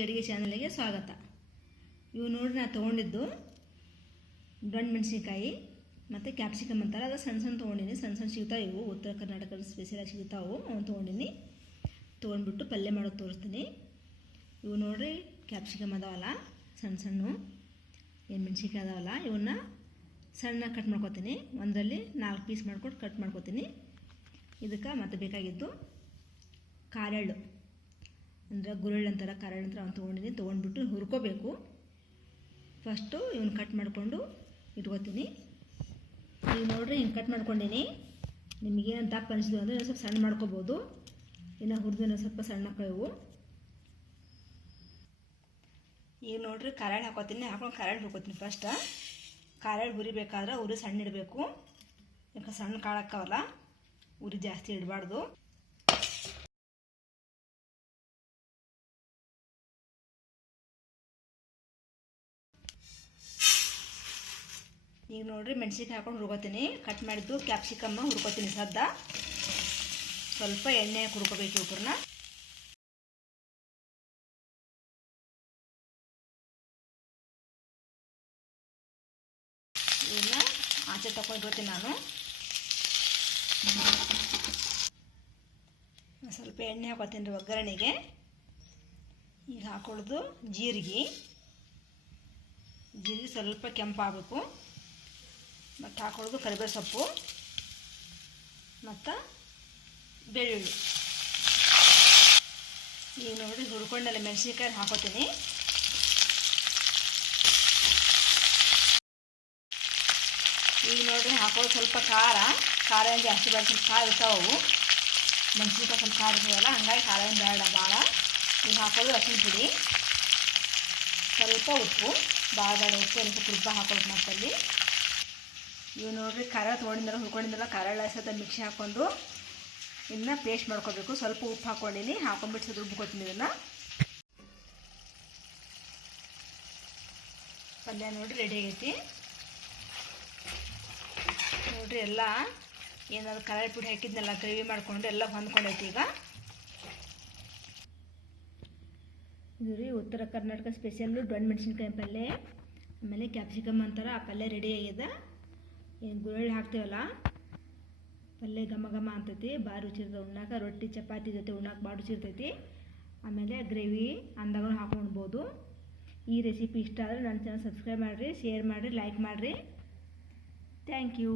ಅಡುಗೆ ಚಾನಲ್ಗೆ ಸ್ವಾಗತ. ಇವು ನೋಡಿ ನಾನು ತೊಗೊಂಡಿದ್ದು ದೊಣ್ಣೆ ಮೆಣಸಿನ್ಕಾಯಿ ಮತ್ತು ಕ್ಯಾಪ್ಸಿಕಮ್ ಅಂತಾರೆ. ಅದು ಸಣ್ಣ ಸಣ್ಣ ತೊಗೊಂಡಿನಿ. ಸಣ್ಣ ಸಣ್ಣ ಸಿಗ್ತಾವೆ ಇವು. ಉತ್ತರ ಕರ್ನಾಟಕದ ಸ್ಪೆಷಲಾಗಿ ಸಿಗ್ತಾವು. ಅವ್ನು ತೊಗೊಂಡಿನಿ. ತೊಗೊಂಡ್ಬಿಟ್ಟು ಪಲ್ಯ ಮಾಡೋದು ತೋರಿಸ್ತೀನಿ. ಇವು ನೋಡಿರಿ ಕ್ಯಾಪ್ಸಿಕಮ್ ಅದಾವಲ್ಲ ಸಣ್ಣ ಸಣ್ಣ. ಏನು ಮೆಣಸಿನ್ಕಾಯಿ ಅದಾವಲ್ಲ ಇವನ್ನ ಸಣ್ಣ ಕಟ್ ಮಾಡ್ಕೊತೀನಿ. ಒಂದರಲ್ಲಿ ನಾಲ್ಕು ಪೀಸ್ ಮಾಡ್ಕೊಂಡು ಕಟ್ ಮಾಡ್ಕೊತೀನಿ. ಇದಕ್ಕೆ ಮತ್ತೆ ಬೇಕಾಗಿದ್ದು ಕಾರೆಳ್ಳು. ಅಂದರೆ ಕಾರೆಳ್ಳು ಅಂತ ಅವ್ನು ತೊಗೊಂಡಿದ್ದೀನಿ, ತೊಗೊಂಡ್ಬಿಟ್ಟು ಹುರ್ಕೋಬೇಕು. ಫಸ್ಟು ಇವನ್ನ ಕಟ್ ಮಾಡಿಕೊಂಡು ಇಟ್ಕೋತೀನಿ. ಈಗ ನೋಡ್ರಿ ಹಿಂಗೆ ಕಟ್ ಮಾಡ್ಕೊಂಡೀನಿ. ನಿಮಗೆ ಅಂತ ಅನಿಸಿದ್ವು ಅಂದರೆ ಸ್ವಲ್ಪ ಸಣ್ಣ ಮಾಡ್ಕೋಬೋದು. ಇನ್ನು ಹುರಿದಿನ ಸ್ವಲ್ಪ ಸಣ್ಣ ಇವು. ಈಗ ನೋಡ್ರಿ ಕಾರೆಳ್ಳು ಹಾಕೋತೀನಿ, ಹಾಕೊಂಡು ಕಾರೆಳ್ಳು ಹುರ್ಕೋತೀನಿ ಫಸ್ಟ್ ಕಾರೆಳ್ಳು ಹುರಿಬೇಕಾದ್ರೆ ಉರಿ ಸಣ್ಣ ಇಡಬೇಕು. ಯಾಕೆ ಸಣ್ಣ ಕಾಳಕ್ಕವಲ್ಲ ಉರಿ ಜಾಸ್ತಿ ಇಡಬಾರ್ದು. ಈಗ ನೋಡ್ರಿ ಮೆಣಸಿನ್ಕಾಯಿ ಹಾಕೊಂಡು ಹುರ್ಕೋತೀನಿ. ಕಟ್ ಮಾಡಿದ್ದು ಕ್ಯಾಪ್ಸಿಕಮ್ಮ ಹುರ್ಕೋತೀನಿ ಸದ್ದ. ಸ್ವಲ್ಪ ಎಣ್ಣೆ ಹುರ್ಕೋಬೇಕು ಇವ್ರನ್ನ ಇವನ್ನ ಆಚೆ ತಗೊಂಡಿರ್ತೀನಿ ನಾನು. ಸ್ವಲ್ಪ ಎಣ್ಣೆ ಹಾಕೋತೀನಿ ರೀ ಒಗ್ಗರಣೆಗೆ. ಈಗ ಹಾಕೊಳ್ಳೋದು ಜೀರಿಗೆ. ಜೀರಿಗೆ ಸ್ವಲ್ಪ ಕೆಂಪಾಗಬೇಕು. ಮತ್ತು ಹಾಕೊಳ್ಳೋದು ಕರಿಬೇವು ಸೊಪ್ಪು ಮತ್ತು ಬೆಳ್ಳುಳ್ಳಿ. ಈಗ ನೋಡಿ ಹುರ್ಕೊಂಡಲ್ಲಿ ಮೆಣಸಿನ್ಕಾಯಿ ಹಾಕೋತೀನಿ. ಈಗ ನೋಡಿರಿ ಹಾಕೊಳ್ಳೋದು ಸ್ವಲ್ಪ ಖಾರ ಖಾರ ಏನು ಜಾಸ್ತಿ ಬೇಡ, ಸ್ವಲ್ಪ ಖಾರ ಇರ್ತಾವೆ ಅವು. ಮೆಣಸಿನ್ಕಾಯಿ ಸ್ವಲ್ಪ ಖಾರ ಇರ್ತಾವಲ್ಲ, ಹಂಗಾಗಿ ಖಾರ ಏನು ಬೇಡ ಭಾಳ ಈಗ ಹಾಕೊಳ್ಳೋದು ಅರಿಶಿನ ಪುಡಿ, ಸ್ವಲ್ಪ ಉಪ್ಪು ಭಾಳ ಬೇಡ ಉಪ್ಪು, ಸ್ವಲ್ಪ ತುಪ್ಪ ಹಾಕೋದು ಮತ್ತಲ್ಲಿ. ಇವು ನೋಡ್ರಿ ಖಾರ ತೊಗೊಂಡಿದ್ದಾರ ಹುರ್ಕೊಂಡಿದ್ದಲ್ಲ ಖಾರ ಸತ ಮಿಕ್ಸಿ ಹಾಕ್ಕೊಂಡು ಇನ್ನು ಪೇಸ್ಟ್ ಮಾಡ್ಕೋಬೇಕು. ಸ್ವಲ್ಪ ಉಪ್ಪು ಹಾಕ್ಕೊಂಡಿನಿ ಹಾಕೊಂಡ್ಬಿಟ್ಟು ಸ್ವಲ್ಪ ರುಬ್ಕೊತೀನಿ ಇದನ್ನು. ಪಲ್ಯ ನೋಡ್ರಿ ರೆಡಿ ಆಗೈತಿ. ನೋಡ್ರಿ ಎಲ್ಲ ಏನಾದ್ರು ಖಾರ ಪುಡಿ ಹಾಕಿದ್ನೆಲ್ಲ, ಗ್ರೇವಿ ಮಾಡ್ಕೊಂಡು ಎಲ್ಲ ಹೊಂದ್ಕೊಂಡೈತಿ ಈಗ. ಇದು ರೀ ಉತ್ತರ ಕರ್ನಾಟಕ ಸ್ಪೆಷಲ್ಲು ದೊಣ್ಣೆ ಮೆಣಸಿನ್ಕಾಯಿ ಪಲ್ಯ. ಆಮೇಲೆ ಕ್ಯಾಪ್ಸಿಕಮ್ ಅಂತಾರೆ, ಆ ಪಲ್ಯ ರೆಡಿ ಆಗಿದೆ. ಏನು ಗುರಳ್ಳಿ ಹಾಕ್ತೇವಲ್ಲ? ಪಲ್ಯ ಘಮ ಘಮ ಅಂತೈತಿ ಭಾರಿ ರುಚಿ ಇರ್ತದೆ ಉಣ್ಣಾಕ. ರೊಟ್ಟಿ, ಚಪಾತಿ ಜೊತೆ ಉಣ್ಣಾಕ ಭಾಳ ರುಚಿ ಇರ್ತೈತಿ. ಆಮೇಲೆ ಗ್ರೇವಿ ಅಂದಾಗೂ ಹಾಕೊಂಡ್ಬೋದು ಈ ರೆಸಿಪಿ ಇಷ್ಟ ಆದರೆ ನನ್ನ ಚಾನಲ್ ಸಬ್ಸ್ಕ್ರೈಬ್ ಮಾಡಿರಿ ಶೇರ್ ಮಾಡಿರಿ ಲೈಕ್ ಮಾಡಿರಿ. Thank you